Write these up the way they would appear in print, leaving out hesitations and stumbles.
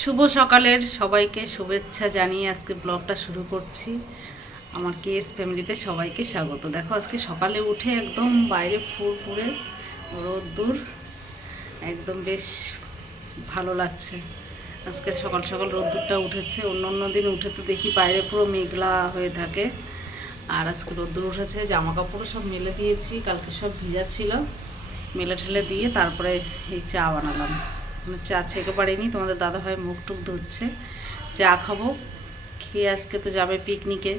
শুভ সকালের সবাইকে শুভেচ্ছা জানিয়ে আজকে ব্লগটা শুরু করছি। আমার কেএস ফ্যামিলিতে সবাইকে স্বাগত। দেখো আজকে সকালে উঠে একদম বাইরে ফুরফুরে রোদ্দুর, একদম বেশ ভালো লাগছে। আজকে সকাল সকাল রোদ্দুরটা উঠেছে। অন্য অন্য দিন উঠে তো দেখি বাইরে পুরো মেঘলা হয়ে থাকে, আর আজকে রোদ্দুর উঠেছে। জামা কাপড়ও সব মেলে দিয়েছি, কালকে সব ভিজা ছিল, মেলে ঠেলে দিয়ে তারপরে এই চা বানালাম। চা ছেঁকে পারিনি, তোমাদের দাদাভাই মুখ টুক ধুচ্ছে। চা খাবো, খেয়ে আজকে তো যাবে পিকনিকে।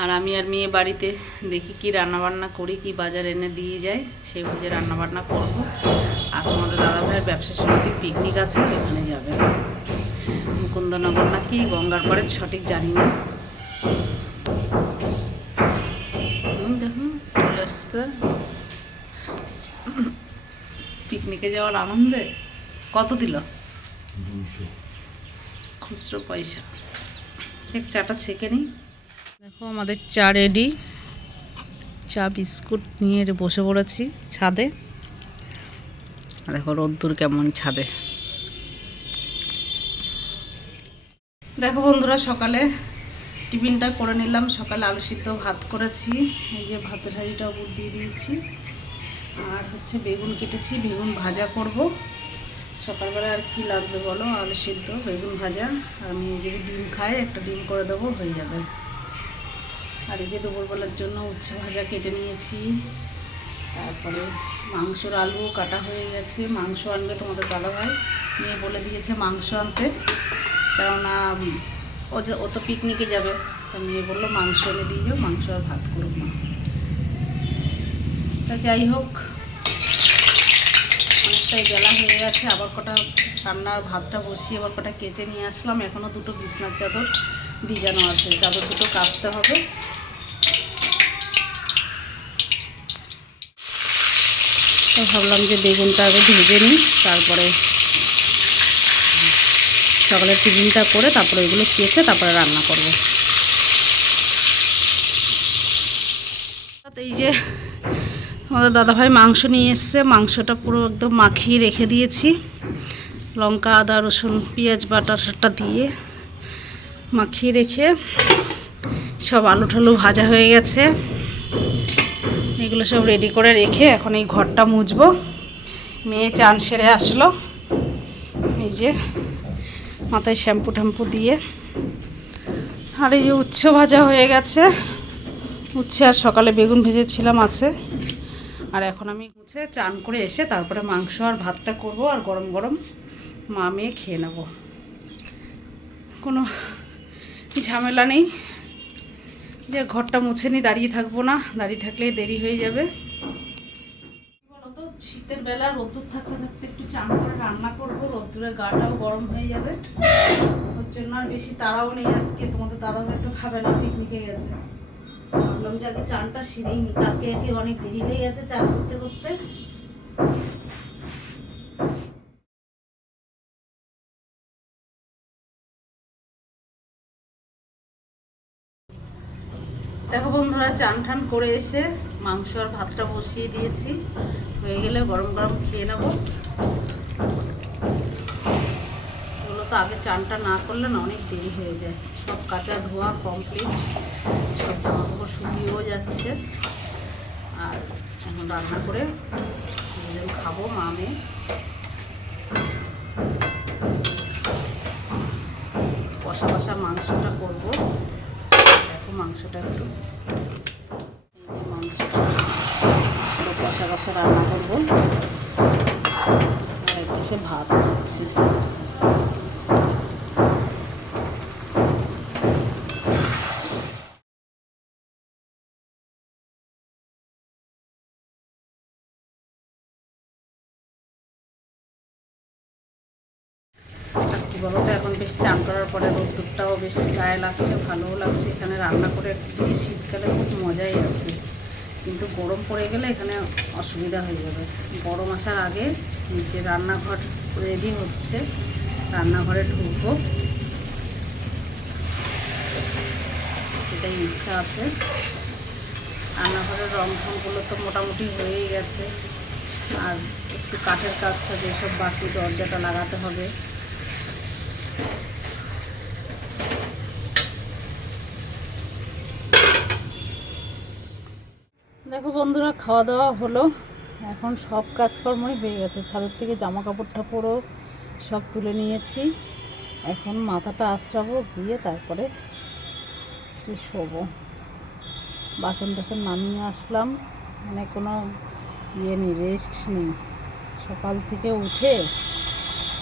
আর আমি আর মেয়ে বাড়িতে দেখি কি রান্নাবান্না করি, কি বাজার এনে দিয়ে যায়, সেই বুঝে রান্নাবান্না করবো। আর তোমাদের দাদাভাইয়ের ব্যবসা সমিতি পিকনিক আছে, ওখানে যাবে। মুকুন্দনগর নাকি গঙ্গার পরে সঠিক জানি না। দেখুন চলে আসছে পিকনিকে যাওয়ার আনন্দে। কত দিল? 200 খুচরো পয়সা। এক চাটা ছেঁকে নিই। দেখো আমাদের চা রেডি। চা বিস্কুট নিয়ে বসে পড়েছি ছাদে। দেখো রোদ্দুর কেমন ছাদে। দেখো বন্ধুরা, সকালে টিফিনটা করে নিলাম। সকালে আলু সিদ্ধ ভাত করেছি, এই যে ভাতের হাঁড়িটা উপর দিয়ে দিয়েছি। আর হচ্ছে বেগুন কেটেছি, বেগুন ভাজা করব। সকালবেলা আর কি লাগবে বলো, আলু সিদ্ধ, বেগুন ভাজা। আর আমি যদি ডিম খাই একটা ডিম করে দেবো, হয়ে যাবে। আর এই যে দুপুরবেলার জন্য উচ্ছে ভাজা কেটে নিয়েছি। তারপরে মাংসর আলু কাটা হয়ে গেছে। মাংস আনবে তোমাদের দাদাভাই, মেয়ে বলে দিয়েছে মাংস আনতে, কেননা ও তো পিকনিকে যাবে। তা মেয়ে বললো মাংস এনে দিয়ে যাও, মাংস আর ভাত করব না। তা যাই হোক, অনেকটাই বেলা হয়ে গেছে। আবার কটা রান্নার ভাতটা বসিয়ে আবার কটা কেচে নিয়ে আসলাম। এখনও দুটো বিছনার চাদর ভিজানো আছে, চাদর দুটো কাচতে হবে। তো ভাবলাম যে বেগুনটা আগে ভেজে নিই, তারপরে সকালের টিফিনটা করে তারপরে এগুলো কেচে তারপরে রান্না করব। এই যে আমাদের দাদাভাই মাংস নিয়ে এসছে, মাংসটা পুরো একদম মাখিয়ে রেখে দিয়েছি। লঙ্কা আদা রসুন পেঁয়াজ বাটাটা দিয়ে মাখিয়ে রেখে, সব আলু ঠালু ভাজা হয়ে গেছে। এগুলো সব রেডি করে রেখে এখন এই ঘরটা মুছবো। মেয়ে চান সেরে আসলো, এই যে মাথায় শ্যাম্পু ট্যাম্পু দিয়ে। আর এই যে উচ্ছে ভাজা হয়ে গেছে, উচ্ছে আর সকালে বেগুন ভেজেছিলাম আছে। আর এখন আমি মুছে চান করে এসে তারপরে মাংস আর ভাতটা করব, আর গরম গরম মা মেয়ে খেয়ে নেব। কোনো ঝামেলা নেই যে ঘরটা মুছে নিই, দাঁড়িয়ে থাকবো না, দাঁড়িয়ে থাকলেই দেরি হয়ে যাবে। বলতো শীতের বেলা রোদ্দুর থাকতে থাকতে একটু চান করে রান্না করবো, রোদ্দুরের গাটাও গরম হয়ে যাবে। ওর জন্য আর বেশি তাড়াও নেই আজকে। তোমাদের দাদা হয়তো খাবে না, পিকনিকে গেছে। ভাবলাম যে আগে চানটা সেরেই নি, কালকে একে অনেক দেরি হয়ে গেছে চান করতে করতে। দেখো বন্ধুরা, চান ঠান করে এসে মাংস আর ভাতটা বসিয়ে দিয়েছি, হয়ে গেলে গরম গরম খেয়ে নেব। এগুলো তো আগে চানটা না করলে না অনেক দেরি হয়ে যায়। সব কাঁচা ধোয়া কমপ্লিট, সব জামা কাপড় শুকিয়েও যাচ্ছে। আর এখন রান্না করে দুজন খাবো, মা মেয়ে। কষা কষা মাংসটা করবো। দেখো মাংসটা একটু কষা কষা রান্না করবো। আর এসে ভাত হচ্ছে। কি বলতো, এখন বেশ চান করার পরে রোদ্দুরটাও বেশ গায়ে লাগছে, ভালোও লাগছে। এখানে রান্না করে একদিকে শীতকালে খুব মজাই আছে, কিন্তু গরম পড়ে গেলে এখানে অসুবিধা হয়ে যাবে। গরম আসার আগে নিচে রান্নাঘর রেডি হচ্ছে, রান্নাঘরে ঢুকবো, সেটাই ইচ্ছা আছে। রান্নাঘরের রং ঢংগুলো তো মোটামুটি হয়েই গেছে। আর একটু কাঠের কাজ থাকে, সব বাকি দরজাটা লাগাতে হবে। দেখো বন্ধুরা, খাওয়া দাওয়া হলো, এখন সব কাজকর্মই হয়ে গেছে। ছাদের থেকে জামা কাপড় টাপড়ও সব তুলে নিয়েছি। এখন মাথাটা আঁচড়াবো, গিয়ে তারপরে একটু শোবো। বাসন টাসন নামিয়ে আসলাম, মানে কোনো নেই, রেস্ট নেই। সকাল থেকে উঠে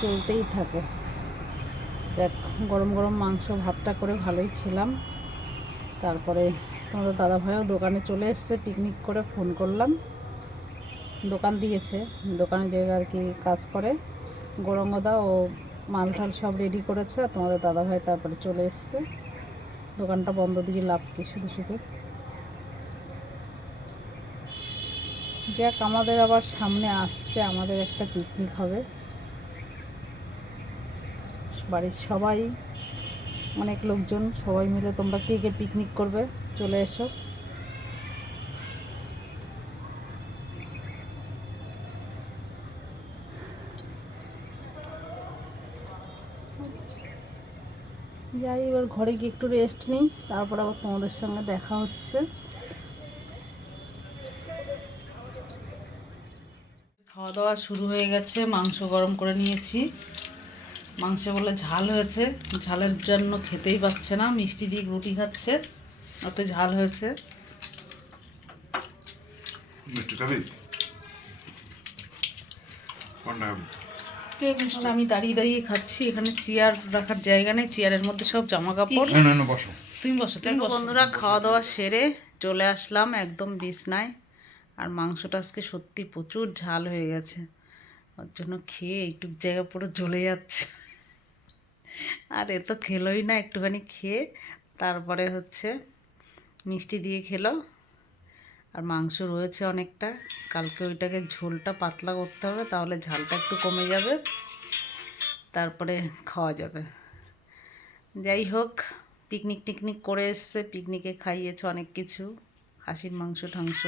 চলতেই থাকে। যাক, গরম গরম মাংস ভাতটা করে ভালোই খেলাম। তারপরে তোমাদের দাদাভাইও দোকানে চলে এসছে, পিকনিক করে ফোন করলাম। দোকান দিয়েছে, দোকানে যে আর কি কাজ করে, গৌরঙ্গদা ও মাল ঠাল সব রেডি করেছে। আর তোমাদের দাদাভাই তারপরে চলে এসছে। দোকানটা বন্ধ দিয়ে লাভ কি, শুধু শুধু। যাক, আমাদের আবার সামনে আসছে, আমাদের একটা পিকনিক হবে। বাড়ির সবাই, অনেক লোকজন, সবাই মিলে তোমরা কে কে পিকনিক করবে চলে এসো। যাই, এবার ঘরে গিয়ে একটু রেস্ট নিই, তারপর আবার তোমাদের সঙ্গে দেখা হচ্ছে। খাওয়া দাওয়া শুরু হয়ে গেছে, মাংস গরম করে নিয়েছি। মাংসে বলে ঝাল হয়েছে, ঝালের জন্য খেতেই পাচ্ছে না, মিষ্টি দিয়ে রুটি খাচ্ছে, অত ঝাল হয়েছে। আমি দাঁড়িয়ে দাঁড়িয়ে খাচ্ছি, এখানে চেয়ার রাখার জায়গা নেই, চেয়ারের মধ্যে সব জামা কাপড়। তুমি বসো। দেখো বন্ধুরা, খাওয়া দাওয়া সেরে চলে আসলাম একদম বিছনায়। আর মাংসটা আজকে সত্যি প্রচুর ঝাল হয়ে গেছে, ওর জন্য খেয়ে এইটুক জায়গা পুরো জ্বলে যাচ্ছে। আর এ তো খেলোই না, একটুখানি খেয়ে তারপরে হচ্ছে মিষ্টি দিয়ে খেলো। আর মাংস রয়েছে অনেকটা, কালকে ওইটাকে ঝোলটা পাতলা করতে হবে, তাহলে ঝালটা একটু কমে যাবে, তারপরে খাওয়া যাবে। যাই হোক, পিকনিক টিকনিক করে এসছে, পিকনিকে খাইয়েছে অনেক কিছু, খাসির মাংস ঠাংস।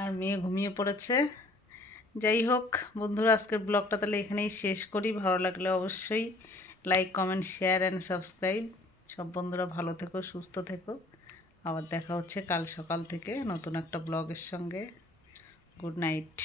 আর মেয়ে ঘুমিয়ে পড়েছে। যাই হোক বন্ধুরা, আজকের ব্লগটা তাহলে এখানেই শেষ করি। ভালো লাগলে অবশ্যই like, comment, share and subscribe. সব বন্ধুরা ভালো থেকো, সুস্থ থেকো। আবার দেখা হচ্ছে কাল সকাল থেকে নতুন একটা ব্লগের সঙ্গে। Good night.